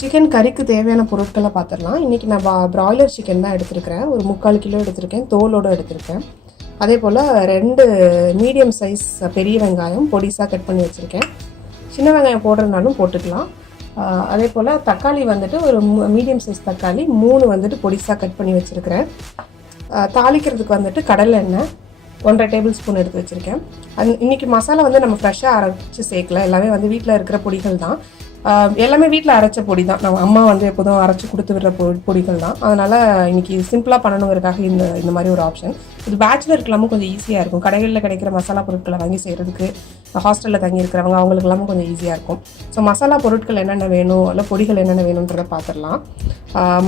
Chicken கறிக்கு தேவையான பொருட்களை பார்த்துடலாம். இன்றைக்கி நான் ப்ராய்லர் சிக்கன் தான் எடுத்திருக்கிறேன். ஒரு 3/4 கிலோ எடுத்திருக்கேன், தோலோடு எடுத்திருக்கேன். அதே போல் 2 மீடியம் சைஸ் பெரிய வெங்காயம் பொடிசாக கட் பண்ணி வச்சுருக்கேன். சின்ன வெங்காயம் போடுறதுனாலும் போட்டுக்கலாம். அதே போல் தக்காளி வந்துட்டு ஒரு மீடியம் சைஸ் தக்காளி 3 வந்துட்டு பொடிசாக கட் பண்ணி வச்சுருக்கிறேன். தாளிக்கிறதுக்கு வந்துட்டு கடலை எண்ணெய் 1.5 டேபிள் ஸ்பூன் எடுத்து வச்சுருக்கேன். இன்றைக்கி மசாலா வந்து நம்ம ஃப்ரெஷ்ஷாக அரைச்சி சேர்க்கல, எல்லாமே வந்து வீட்டில் இருக்கிற பொடிகள் தான். எல்லாமே வீட்டில் அரைச்ச பொடி தான். நம்ம அம்மா வந்து எப்போதும் அரைச்சி கொடுத்து விடுற பொடிகள் தான். அதனால் இன்றைக்கி சிம்பிளாக பண்ணணுங்கிறதுக்காக இந்த மாதிரி ஒரு ஆப்ஷன். இது பேச்சுலருக்கு எல்லாமும் கொஞ்சம் ஈஸியாக இருக்கும். கடைகளில் கிடைக்கிற மசாலா பொருட்களை வாங்கி செய்கிறதுக்கு ஹாஸ்டலில் தங்கி இருக்கிறவங்க அவங்களுக்கு எல்லாமும் கொஞ்சம் ஈஸியாக இருக்கும். ஸோ மசாலா பொருட்கள் என்னென்ன வேணும், இல்லை பொடிகள் என்னென்ன வேணுன்றதை பார்த்துடலாம்.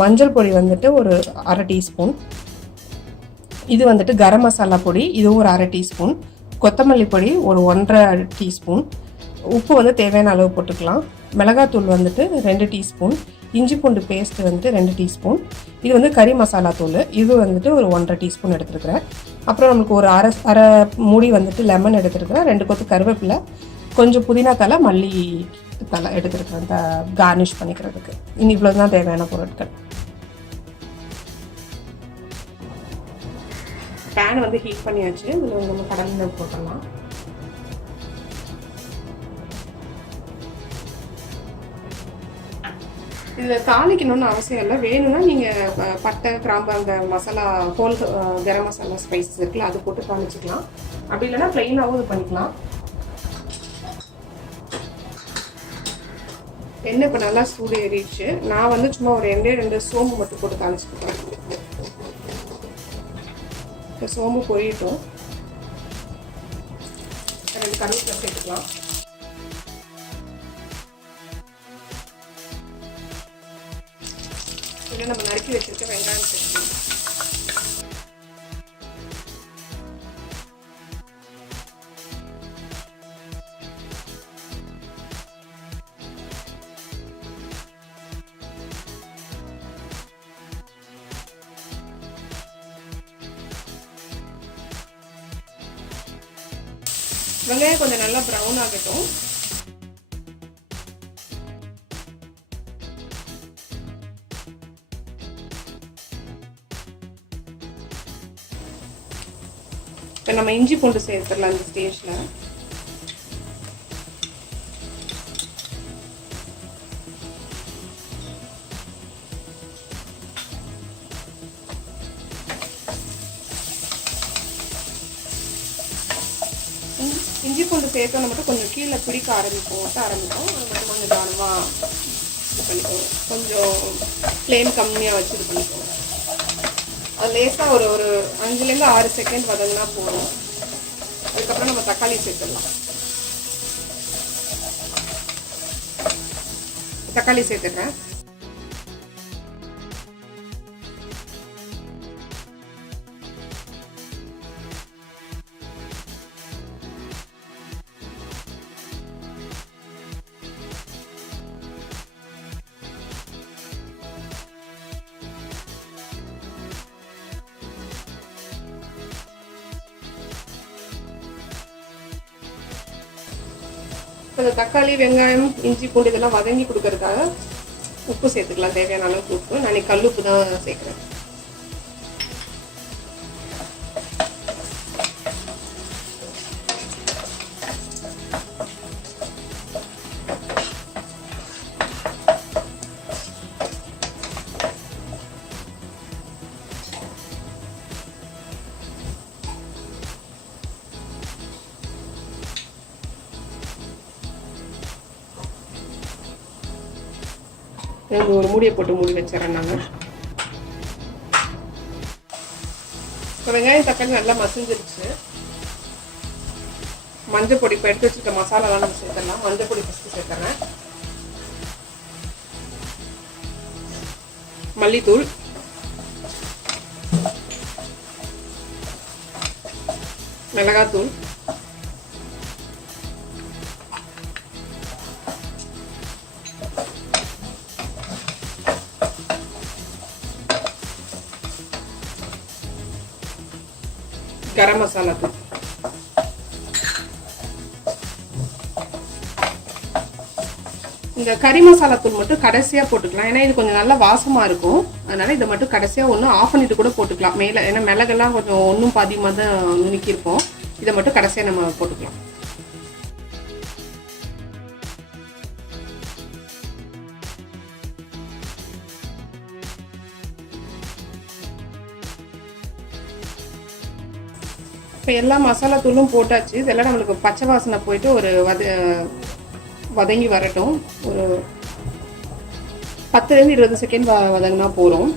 மஞ்சள் பொடி வந்துட்டு ஒரு 1/2 டீஸ்பூன். இது வந்துட்டு கரம் மசாலா பொடி, இதுவும் ஒரு 1/2 டீஸ்பூன். கொத்தமல்லி பொடி ஒரு 1.5 டீஸ்பூன். உப்பு வந்து தேவையான அளவு போட்டுக்கலாம். மிளகாத்தூள் வந்துட்டு 2 டீஸ்பூன். இஞ்சி பூண்டு பேஸ்ட் வந்துட்டு 2 டீஸ்பூன். இது வந்து கறி மசாலா தூள், இது வந்துட்டு ஒரு 1.5 டீஸ்பூன் எடுத்துருக்கிறேன். அப்புறம் நமக்கு ஒரு அரை மூடி வந்துட்டு லெமன் எடுத்துருக்கிறேன். 2 கொத்து கருவேப்பிலை, கொஞ்சம் புதினா தலை, மல்லி தலை எடுத்துருக்கிறேன் இந்த கார்னிஷ் பண்ணிக்கிறதுக்கு. இவ்வளோ தான் தேவையான பொருட்கள். பேன் வந்து ஹீட் பண்ணியாச்சு. இதில் நம்ம கடலை போட்டுடலாம். இதில் தாளிக்கணும்னு அவசியம் இல்லை. வேணும்னா நீங்கள் பட்டை, கிராம்பு, அந்த மசாலா ஹோல் கரம் மசாலா ஸ்பைசஸ் இருக்குல்ல, அது போட்டு தாளிச்சிக்கலாம். அப்படி இல்லைன்னா ப்ளெயினாகவும் இது பண்ணிக்கலாம். எண்ணெய் இப்போ நல்லா சூடு ஏறிடுச்சு. நான் வந்து சும்மா ஒரு 2 சோம்பு மட்டும் போட்டு தாளிச்சுக்கிறேன். இப்போ சோம்பு பொரியட்டும். 2 கருவேப்பிலை சேர்த்துக்கலாம். இதில் நம்ம நறுக்கி வச்சுருக்க வெங்காயம் சேர்த்துக்கலாம். வெங்காயம் கொஞ்சம் நல்லா ப்ரௌன் ஆகட்டும். இப்போ நம்ம இஞ்சி பூண்டு சேர்த்துடலாம் இந்த ஸ்டேஜில். இஞ்சி பூண்டு சேர்த்தோன்னா மட்டும் கொஞ்சம் கீழே பிடிக்க ஆரம்பிக்கும். அது மாதிரி கொஞ்சம் கவனமாக இது பண்ணிக்கோங்க. கொஞ்சம் ஃப்ளேம் கம்மியாக வச்சு இது பண்ணிக்கோங்க. அது லேசாக ஒரு 5லேருந்து 6 செகண்ட் வதங்கினா போதும். அதுக்கப்புறம் நம்ம தக்காளி சேர்த்துடலாம். தக்காளி சேர்த்துடுறேன். இந்த தக்காளி, வெங்காயம், இஞ்சி பூண்டு இதெல்லாம் வதங்கி கொடுக்கறதுக்காக உப்பு சேர்த்துக்கலாம். தேவையான அளவுக்கு உப்பு. நான் கல் உப்பு தான் சேர்க்குறேன். ஒரு மூடியை போட்டு மூடி வச்சிடறேன். நாங்கள் இப்போ வெங்காயம் தக்காளி நல்லா மசிஞ்சிருச்சு. மஞ்சள் பொடி இப்போ எடுத்து வச்சுருக்க மசாலாலாம் நம்ம சேர்த்துடலாம். மஞ்சள் பொடி ஃபஸ்ட்டு சேர்த்துறேன். மல்லித்தூள், மிளகாத்தூள், गरम मसाला तूल, இந்த கறி மசாலா தூள் மட்டும் கடைசியாக போட்டுக்கலாம். ஏன்னா இது கொஞ்சம் நல்லா வாசமாக இருக்கும். அதனால இதை மட்டும் கடைசியாக ஒன்று ஆஃப் பண்ணிட்டு கூட போட்டுக்கலாம் மேலே. ஏன்னா மிளகெல்லாம் கொஞ்சம் ஒன்றும் பாதியமாக தான் நுணுக்கியிருப்போம். இதை மட்டும் கடைசியாக நம்ம போட்டுக்கலாம். இப்போ எல்லா மசாலா தூளும் போட்டாச்சு. இதெல்லாம் நம்மளுக்கு பச்சை வாசனை போயிட்டு ஒரு வதங்கி வரட்டும். ஒரு 10லேருந்து 20 செகண்ட் வதங்கினா போகிறோம்.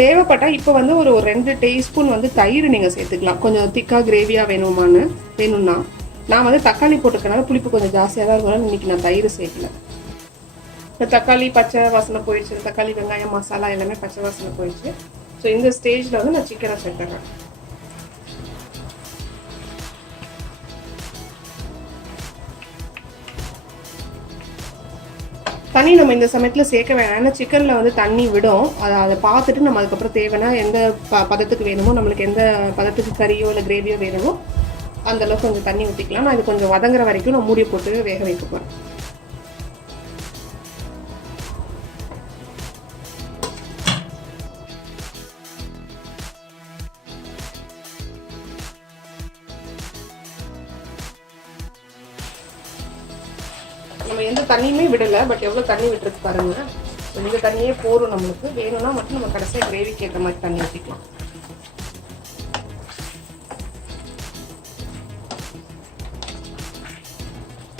தேவைப்பட்டால் இப்போ வந்து ஒரு 2 டீஸ்பூன் வந்து தயிர் நீங்கள் சேர்த்துக்கலாம். கொஞ்சம் திக்காக கிரேவியாக வேணும்னா. நான் வந்து தக்காளி போட்டுக்கனால புளிப்பு கொஞ்சம் ஜாஸ்தியாக தான் இருக்கனால இன்றைக்கி நான் தயிர் சேர்க்கல. இப்போ தக்காளி பச்சை வாசனை போயிடுச்சு. தக்காளி வெங்காயம் மசாலா எல்லாமே பச்சை வாசனை போயிடுச்சு. ஸோ இந்த ஸ்டேஜில் வந்து நான் சிக்கனை சேர்த்துறேன். தண்ணி நம்ம இந்த சமயத்தில் சேர்க்க வேணாம். ஏன்னா சிக்கனில் வந்து தண்ணி விடும். அதை பார்த்துட்டு நம்ம அதுக்கப்புறம் தேவைன்னா எந்த பதத்துக்கு வேணுமோ, நம்மளுக்கு எந்த பதத்துக்கு கறியோ இல்லை கிரேவியோ வேணுமோ அந்தளவுக்கு கொஞ்சம் தண்ணி ஊற்றிக்கலாம். நான் இது கொஞ்சம் வதங்குற வரைக்கும் நான் மூடி போட்டு வேக வைக்க போகிறேன். நம்ம எந்த தண்ணியுமே விடலை. பட் எவ்வளோ தண்ணி விட்டுருக்கு பாருங்கள். இந்த தண்ணியே போதும் நம்மளுக்கு. வேணும்னா மட்டும் நம்ம கடைசியாக கிரேவிக்கு ஏற்ற மாதிரி தண்ணி ஊற்றிக்கலாம்.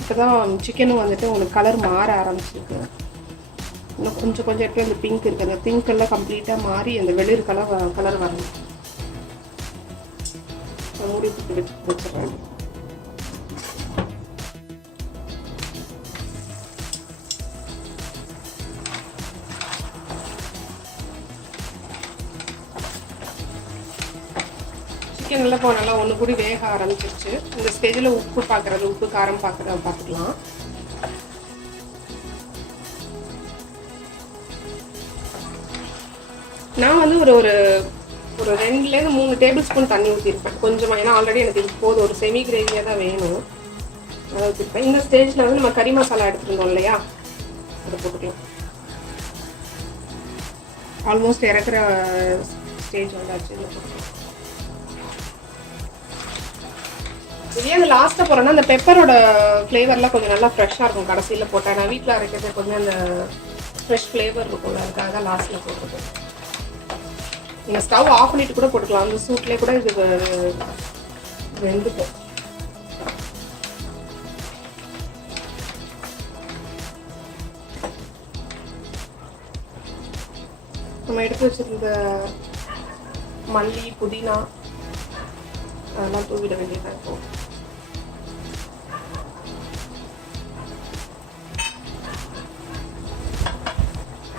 இப்போ தான் சிக்கனும் வந்துட்டு உங்களுக்கு கலர் மாற ஆரம்பிச்சிருக்கு. இன்னும் கொஞ்சம் எடுத்து இந்த பிங்க் இருக்குது. அந்த பிங்க் எல்லாம் கம்ப்ளீட்டாக மாறி அந்த வெளிர் கலர் வரணும். மூடி வச்சுடுறேன். சிக்கன் எல்லாம் இப்போ நல்லா ஒன்று கூடி வேக ஆரம்பிச்சிருச்சு. இந்த ஸ்டேஜில் உப்பு காரம் பார்த்துக்கலாம். நான் வந்து ஒரு 2லேருந்து 3 டேபிள் ஸ்பூன் தண்ணி ஊற்றிருப்பேன் கொஞ்சமாக. ஏன்னா ஆல்ரெடி எனக்கு இது போதும், ஒரு செமி கிரேவியாக தான் வேணும். அதை ஊற்றிருப்பேன். இந்த ஸ்டேஜில் வந்து நம்ம கறி மசாலா எடுத்துருந்தோம் இல்லையா, அதை போட்டுக்கலாம். ஆல்மோஸ்ட் இறக்குற ஸ்டேஜ் வந்தாச்சு. இதில் போட்டுக்கலாம். இதே அந்த லாஸ்ட்டாக போகிறோன்னா அந்த பெப்பரோட ஃப்ளேவர்லாம் கொஞ்சம் நல்லா ஃப்ரெஷ்ஷாக இருக்கும். கடைசியில் போட்டேன். நான் வீட்டில் அரைக்கிறது கொஞ்சம் அந்த ஃப்ரெஷ் ஃப்ளேவர் இருக்கும்ல, அதுக்காக தான் லாஸ்ட்டில் போட்டுருக்கு. நீங்கள் ஸ்டவ் ஆஃப் பண்ணிட்டு கூட போட்டுக்கலாம். அந்த சூட்லேயே கூட இது வெந்துக்கும். நம்ம எடுத்து வச்சிருந்த மல்லி புதினா அதெல்லாம் தூவிட வேண்டியதாக இருக்கும்.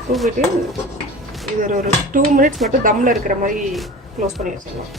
தூவிட்டு இது ஒரு 2 மினிட்ஸ் மட்டும் தம்மில் இருக்கிற மாதிரி க்ளோஸ் பண்ணி வச்சிடலாம்.